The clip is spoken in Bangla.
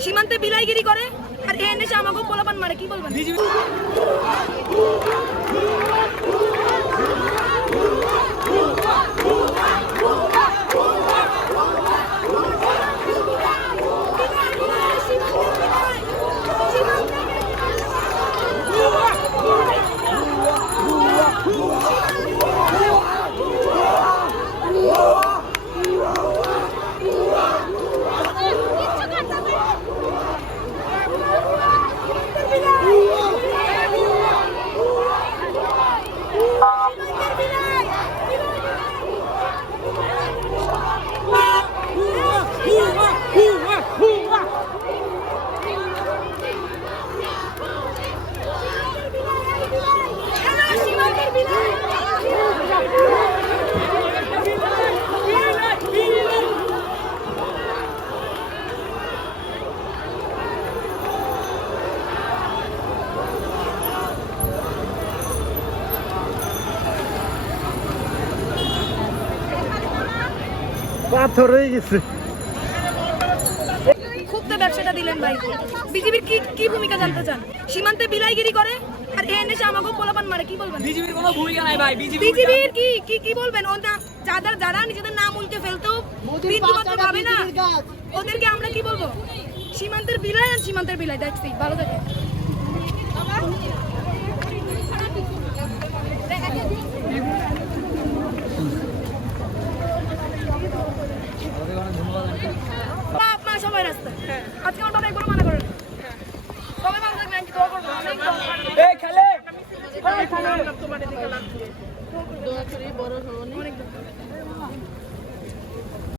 সীমান্তে বিলাইগিরি করে আর এ এসে আমাকে পোলাপান মারে কি বলবেন? পাথর হয়ে গেছে। খুব তো ব্যবসাটা দিলেন ভাই। বিজেপির কি কি ভূমিকা জানতে চান? সীমান্তে বিলাইগিরি করে আর এ এসে আমাকে পোলাপান মারে কি বলবেন? বিজেপির কোনো ভূমিকা নাই ভাই বিজেপির কি কি কি বলবেন? ওটা যাদের যারা নিজেদের নাম উল্টে ফেলতেও বিন্দুমাত্র ভাবে না ওদেরকে আমরা কি বলব? সীমান্তের বিলাই আর সীমান্তের বিলাই দেখছি ভালো থাকে তোমার দিকে লাগবে দোয়া করি বড় হওয়া অনেক